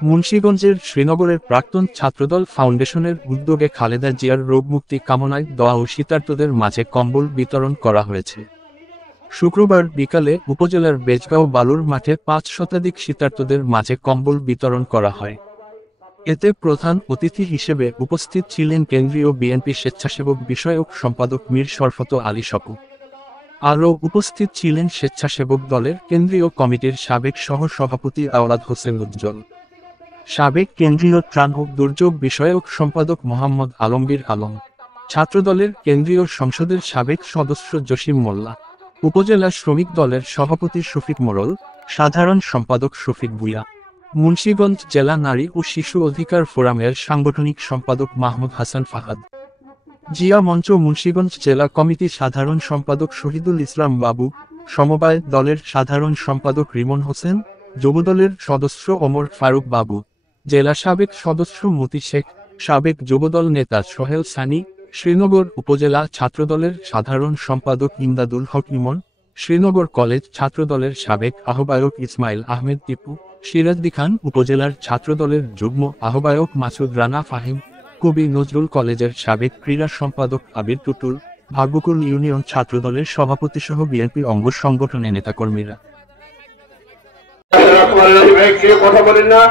মুন্সিগঞ্জের শ্রীনগরের প্রাক্তন ছাত্রদল ফাউন্ডেশনের উদ্যোগে খালেদা জিয়ার রোগমুক্তি কামনায় দোয়া ও শীতার্তদের মাঝে কম্বল বিতরণ করা হয়েছে। শুক্রবার বিকালে উপজেলার বেজগাঁও বালুর মাঠে ৫ শতাধিক শীতার্তদের মাঝে কম্বল বিতরণ করা হয়। এতে প্রধান অতিথি হিসেবে উপস্থিত ছিলেন কেন্দ্রীয় বিএনপি স্বেচ্ছাসেবক বিষয়ক সম্পাদক মীর শরফত আলী স্বপু। আরও উপস্থিত ছিলেন স্বেচ্ছাসেবক দলের কেন্দ্রীয় কমিটির সাবেক সহ সভাপতি আওলাদ হোসেন উজ্জ্বল, সাবেক কেন্দ্রীয় ত্রাণ ও দুর্যোগ বিষয়ক সম্পাদক মোহাম্মদ আলমগীর আলম, ছাত্রদলের কেন্দ্রীয় সংসদের সাবেক সদস্য জসিম মোল্লা, উপজেলা শ্রমিক দলের সভাপতি শফিক মোড়ল, সাধারণ সম্পাদক শফিক ভূঁইয়া, মুন্সিগঞ্জ জেলা নারী ও শিশু অধিকার ফোরামের সাংগঠনিক সম্পাদক মাহমুদ হাসান ফাহাদ, জিয়া মঞ্চ মুন্সিগঞ্জ জেলা কমিটি সাধারণ সম্পাদক শহীদুল ইসলাম বাবু, সমবায় দলের সাধারণ সম্পাদক রিমন হোসেন, যুবদলের সদস্য ওমর ফারুক বাবু, জেলা সাবেক সদস্য মতি শেখ, সাবেক যুবদল নেতা সোহেল সানি, শ্রীনগর উপজেলা ছাত্রদলের সাধারণ সম্পাদক ইমদাদুল হক ইমন, শ্রীনগর কলেজ ছাত্রদলের সাবেক আহ্বায়ক ইসমাইল আহমেদ টিপু, সিরাজদি খান উপজেলার ছাত্রদলের যুগ্ম আহ্বায়ক মাসুদ রানা ফাহিম, কবি নজরুল কলেজের সাবেক ক্রীড়া সম্পাদক আবির টুটুল, ভাগ্যকুল ইউনিয়ন ছাত্রদলের সভাপতিসহ বিএনপি অঙ্গ সংগঠনের নেতাকর্মীরা। কথা বলেন না,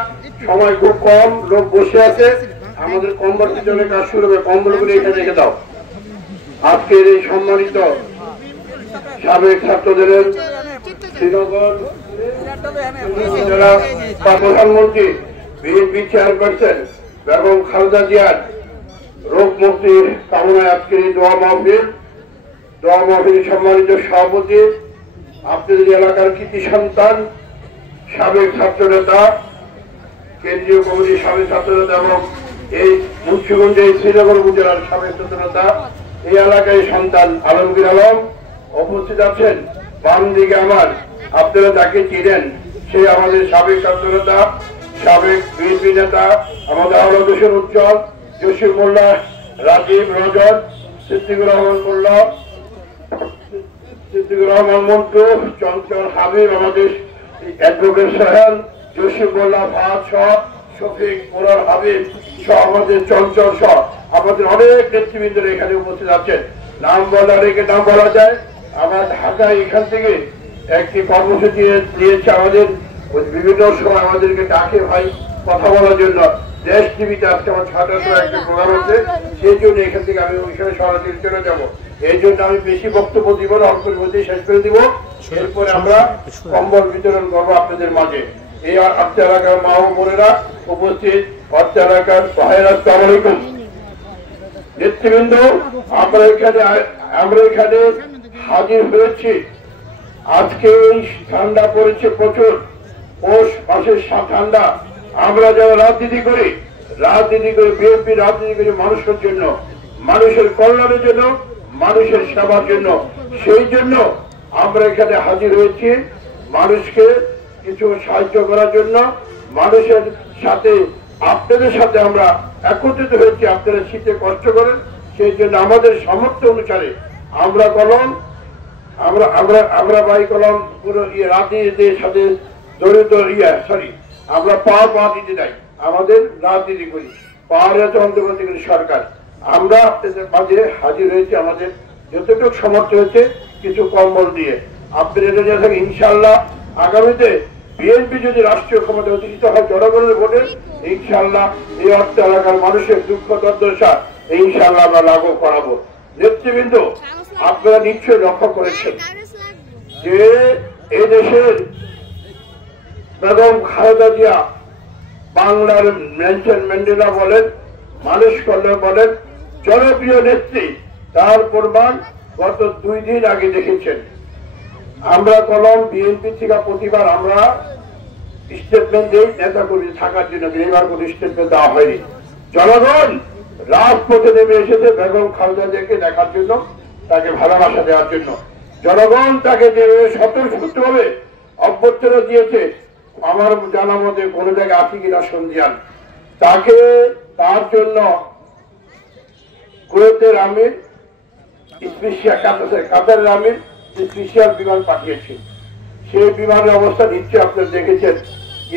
সময় খুব কম, লোক বসে আছে, আমাদের কম্বল বিতরণের কাজ শুরু হবে। কম্বলগুলো এখানে রেখে দাও। আজকের এই সম্মানিত সাবেক ছাত্রদলের শ্রীনগর প্রধানমন্ত্রী বিএনপি চেয়ারপারসন বেগম খালেদা জিয়ার রোগ মুক্তির কামনায় আজকের এই দোয়া মাহফিল সম্মানিত সভাপতি, আপনাদের এলাকার কৃতি সন্তান, সাবেক ছাত্রনেতা, কেন্দ্রীয় কমিটির সাবেক ছাত্রনেতা এবং এই মুন্সিগঞ্জ শ্রীনগর উপজেলার সাবেক ছাত্রনেতা, এই এলাকায় সন্তান আলমগীর আলম উপস্থিত আছেন। বাম দিকে আমার, আপনারা যাকে চিনেন, সে আমাদের সাবেক ছাত্রনেতা, সাবেক বিএনপি নেতা, আমাদের আওলাদ হোসেন উজ্জ্বল, জসিম মোল্লা, রাজীব, রজত, সিদ্দিকুর রহমান মোল্লা, সিদ্দিকুর রহমান মন্টু, চঞ্চল হাবিব, আমাদের অ্যাডভোকেট সোহেল, জসিম মোল্লা, ফাহাদ সহ, শফিক মোরার হাবিব সহ, আমাদের চঞ্চল সহ আমাদের অনেক নেতৃবৃন্দরা এখানে উপস্থিত আছেন। নাম বলা রেখে নাম বলা যায়। আমার ঢাকায় এখান থেকে একটি কর্মসূচি দিয়েছে, আমাদের বিভিন্ন সময় আমাদেরকে ডাকে ভাই কথা বলার জন্য। দেশ টিভিতে আজকে আমার 6টার সময় একটা প্রোগ্রাম হচ্ছে, সেই জন্য এখান থেকে আমি ওইখানে সরাসরি চলে যাবো। এই জন্য আমি বেশি বক্তব্য দিব না, অল্পের মধ্যে শেষ করে দিব। এরপরে আমরা কম্বল বিতরণ করবো আপনাদের মাঝে। এই আত্মা এলাকার মা ও বোনেরা উপস্থিত, আত্মা এলাকার ভাইয়েরা, আসসালামু আলাইকুম। নেতৃবৃন্দ, আমরা এখানে হাজির হয়েছি। আজকে এই ঠান্ডা পড়েছে প্রচুর, পৌষ মাসের ঠান্ডা। আমরা যারা রাজনীতি করি বিএনপি রাজনীতি করি মানুষের জন্য, মানুষের কল্যাণের জন্য, মানুষের সেবার জন্য। সেই জন্য আমরা এখানে হাজির হয়েছি মানুষকে কিছু সাহায্য করার জন্য। মানুষের সাথে, আপনাদের সাথে আমরা একত্রিত হয়েছি। আপনারা শীতে কষ্ট করেন, সেই জন্য আমাদের সামর্থ্য অনুসারে আমরা কলম, আমরা বাই কলম পুরো রাজনীতির সাথে জড়িত আমরা পা দিতে নাই, আমাদের রাজনীতি করি, পাওয়ার আছে অন্তর্বর্তীকালীন সরকার। আমরা আপনাদের মাঝে হাজির হয়েছি আমাদের যতটুকু সমর্থ হয়েছে কিছু কম্বল দিয়ে। আপনাদের এটা নিয়ে থাকে ইনশাল্লাহ আগামীতে বিএনপি যদি রাষ্ট্রীয় ক্ষমতা অধিষ্ঠিত হয় জনগণের ভোটে, ইনশাল্লাহ এই অর্থ এলাকার মানুষের দুঃখ দুর্দশা ইনশাল্লাহ আমরা লাগু করাবো। নেতৃবৃন্দ, আপনারা নিশ্চয়ই লক্ষ্য করেছেন যে এই দেশের বেগম খালেদা জিয়া বাংলার নেলসন ম্যান্ডেলা বলেন, মানুষ কল্যাণ বলেন, জনপ্রিয় নেত্রী। তার প্রমাণ গত 2 দিন আগে দেখেছেন। আমরা কলম বিএনপি থেকে প্রতিবার আমরা স্টেটমেন্ট দিই নেতা কর্মী থাকার জন্য, এবার কোনো স্টেটমেন্ট দেওয়া হয়নি। জনগণ রাজপথে নেমে এসেছে বেগম খালেদা জিয়াকে দেখার জন্য, তাকে ভালোবাসা দেওয়ার জন্য। জনগণ তাকে যে স্বতঃস্ফূর্তভাবে অভ্যর্থনা দিয়েছে, আমার জানা মতে কোনো জায়গায় আছে কিনা সন্ধিয়ান, তাকে তার জন্য কুয়েতের আমির, কাতারের আমির স্পেশাল বিমান পাঠিয়েছে। সেই বিমানের অবস্থা নিশ্চয়ই আপনারা দেখেছেন।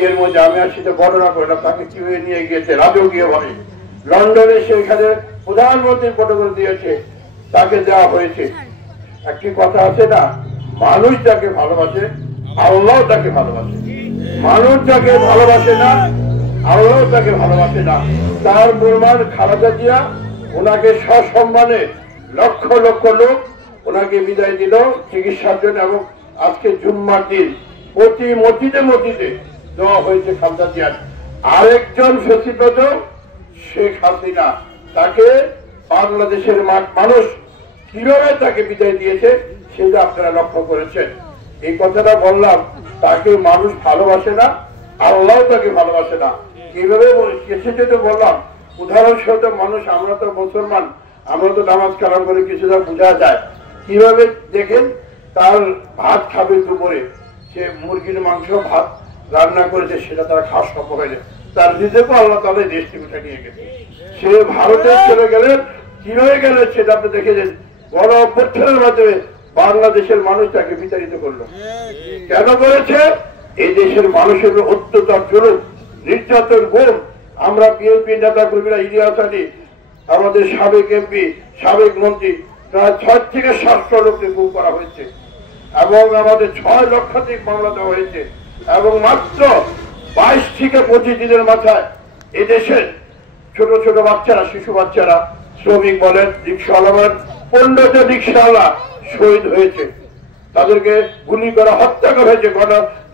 এর মধ্যে আমি আর সেটা বর্ণনা করলাম তাকে কিভাবে নিয়ে গিয়েছে রাজকীয় ভাবে লন্ডনে, সেখানে প্রধানমন্ত্রীর প্রটোকল দিয়েছে, তাকে দেওয়া হয়েছে। একটি কথা আছে না, মানুষ যাকে ভালোবাসে আল্লাহ তাকে ভালোবাসে, মানুষ যাকে ভালোবাসে না আল্লাহ তাকে ভালোবাসে না। তার প্রমাণ খালেদা জিয়া, ওনাকে সসম্মানে লক্ষ লক্ষ লোক ওনাকে বিদায় দিল চিকিৎসার জন্য, এবং আজকে জুম্মার দিন প্রতি মসজিদে মসজিদে দেওয়া হয়েছে খালেদা জিয়ার। আরেকজন ফেসিবাদ শেখ হাসিনা, তাকে বাংলাদেশের মানুষ কিভাবে তাকে বিদায় দিয়েছে সেটা আপনারা লক্ষ্য করেছেন। এই কথাটা বললাম, তাকে মানুষ ভালোবাসে না, আল্লাহ তাকে ভালোবাসে না। কিভাবে সেটা বললাম, উদাহরণস্বরূপ মানুষ, আমরা তো মুসলমান, আমরা তো নামাজ কালাম করে কিছুটা বোঝা যায়। কিভাবে দেখেন, তার ভাত খাবে দুপুরে, সে মুরগির মাংস ভাত রান্না করেছে, সেটা তারা খাওয়া সম্ভব হয়নি, তার নিজেকে আল্লাহ তাআলা দেশটি উঠে নিয়ে গেছে। সে ভারতে চলে গেলেন, কিভাবে গেলেন সেটা আপনি দেখেছেন। গণ অভ্যুত্থানের মাধ্যমে বাংলাদেশের মানুষ তাকে বিতাড়িত করলো। কেন করেছে? এই দেশের মানুষের অত্যাচার, জুলুম, নির্যাতন, গুম। আমরা বিএনপি নেতা কর্মীরা, ইলিয়াস আলী, আমাদের সাবেক এমপি, সাবেক মন্ত্রী, প্রায় 6 থেকে 700 লোককে গুম করা হয়েছে, এবং আমাদের 6 লক্ষাধিক মামলা দেওয়া হয়েছে, এবং মাত্র 22 থেকে 25 দিনের মাথায় এদেশের ছোট ছোট বাচ্চারা, শিশু বাচ্চারা, শ্রমিক বলেন, রিক্সাওয়ালা বলেন, 15 জন রিক্সাওয়ালা শহীদ হয়েছে। তাদেরকে গুলি করা, হত্যা করা হয়েছে,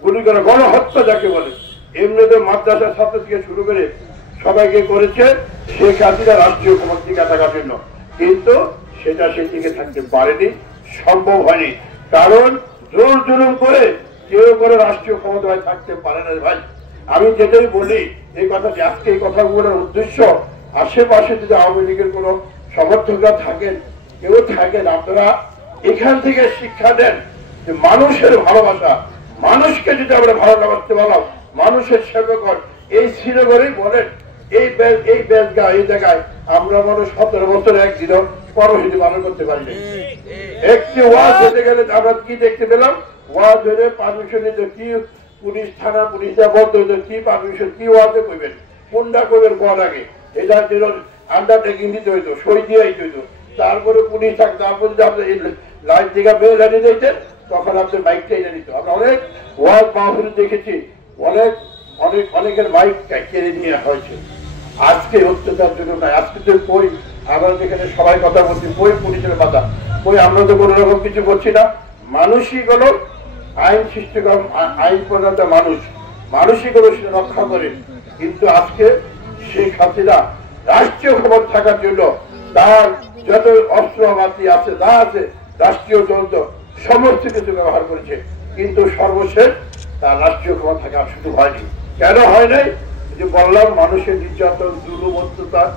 গুলি করা গণহত্যা যাকে বলে। এমনিতে মাদ্রাসার ছাত্র থেকে শুরু করে সবাইকে করেছে শেখ হাসিনা রাষ্ট্রীয় ক্ষমতা টিকে থাকার জন্য, কিন্তু সেটা সে টিকে থাকতে পারেনি, সম্ভব হয়নি। কারণ জোর জুলুম করে কেউ করে রাষ্ট্রীয় ক্ষমতায় থাকতে পারে না ভাই। আমি যেটাই বলি, এই কথাটি, আজকে এই কথাগুলোর উদ্দেশ্য, আশেপাশে যদি আওয়ামী লীগের কোন সমর্থকরা থাকেন, কেউ থাকেন, আপনারা এখান থেকে শিক্ষা দেন যে মানুষের ভালোবাসা, মানুষকে যদি আমরা ভালোবাসতে বললাম, মানুষের সেবকর। এই শ্রীনগরেই বলেন, এই বেজগা, এই জায়গায় আমরা মনে 17 বছর একদিনও কর্মসূচি পালন করতে পারি না। একটি ওয়াজ হতে গেলে আমরা কি দেখতে পেলাম, ওয়াজ হলে পারমিশন নিতে কি পুলিশ, থানা পুলিশ বন্ধ হইতো, কি পারমিশন, কি ওয়াজে করবেন, কোনটা করবেন কোন আগে, এটা আন্ডারটেকিং দিতে হইতো, সই দিয়ে হইতো। তারপরে পুলিশ থাকতো, তারপরে আপনি লাইন থেকে বেল এনে দিতেন, তখন আপনার বাইকটা এনে দিত। আমরা অনেক ওয়াজ মাহফিল দেখেছি, অনেকের বাইক কেড়ে নিয়ে হয়েছে। আজকে অত্যাচার জন্য নাই, আজকে তো কই, আমরা যেখানে সবাই কথা বলছি, কই পুলিশের বাধা, কই আমরা তো কোনো রকম কিছু করছি না। মানুষই হলো আইন সৃষ্টি করা, আইন প্রণেতা মানুষই হলো সেটা রক্ষা করে। কিন্তু আজকে শেখ হাসিনা রাষ্ট্রীয় ক্ষমতা থাকার জন্য তার যত অস্ত্রপাতি আছে, যা আছে, রাষ্ট্রীয় যন্ত্র, সমস্ত কিছু ব্যবহার করেছে, কিন্তু সর্বশেষ তার রাষ্ট্রীয় ক্ষমতা থাকা শুধু হয়নি। কেন হয় নাই? যে বললাম, মানুষের নির্যাতন, জুলুম, অত্যাচার,